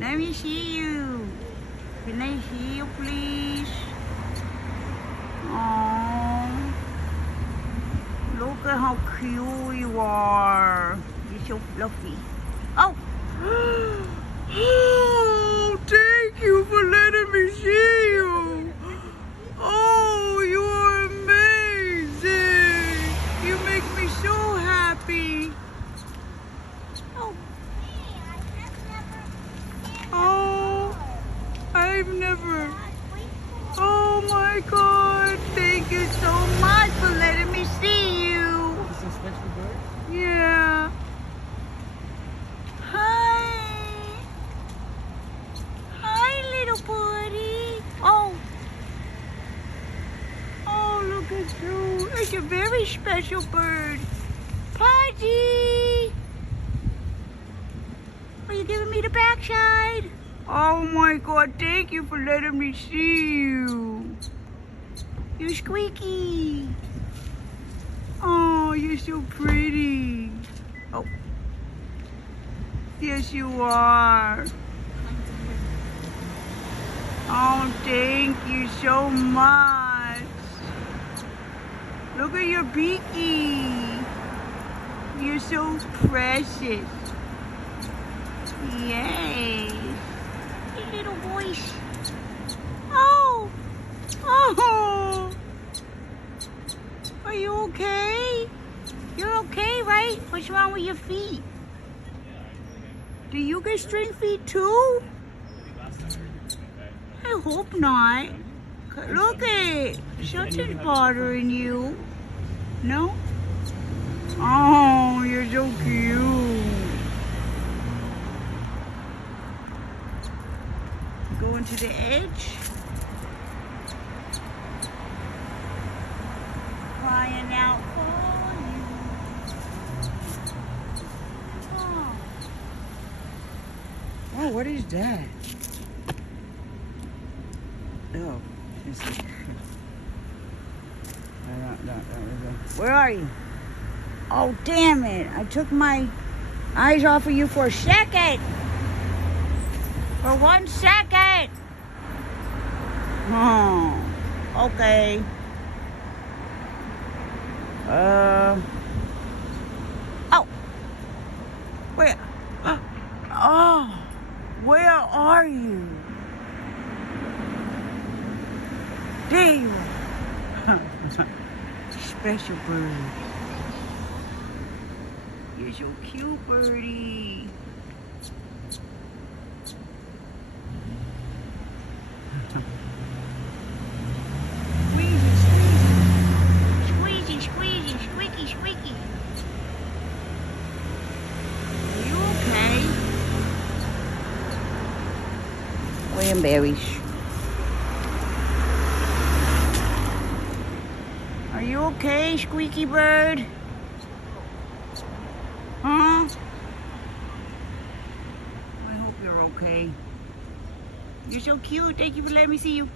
Let me see you. Can I see you, please? Oh, look at how cute you are. You're so fluffy. Oh! Oh, thank you for letting me see you. Oh, you are amazing. You make me so happy. Oh. Oh, I've never. Oh my God! Thank you so much for letting me see you. Is this a special bird? Yeah. Hi. Hi, little buddy. Oh. Oh, look at you. It's a very special bird. Pudgy. Are you giving me the backside? Oh my God, thank you for letting me see you. You're squeaky. Oh, you're so pretty. Oh. Yes, you are. Oh, thank you so much. Look at your beaky. You're so precious. Yay. Your little voice. Oh. Oh. Are you okay? You're okay, right? What's wrong with your feet? Do you get string feet too? I hope not. Look at something's bothering you. No? Oh, you're so cute. Going to the edge. Crying out for you. Oh. Oh, what is that? Oh, it's like, where are you? Oh, damn it. I took my eyes off of you for a second. For 1 second. Oh, okay. Oh. Where? Oh, where are you? There you are. Special bird. You're so cute, birdie. Squeezy, squeezy, squeaky, squeaky. Are you okay? William berries. Are you okay, squeaky bird? Huh? I hope you're okay. You're so cute. Thank you for letting me see you.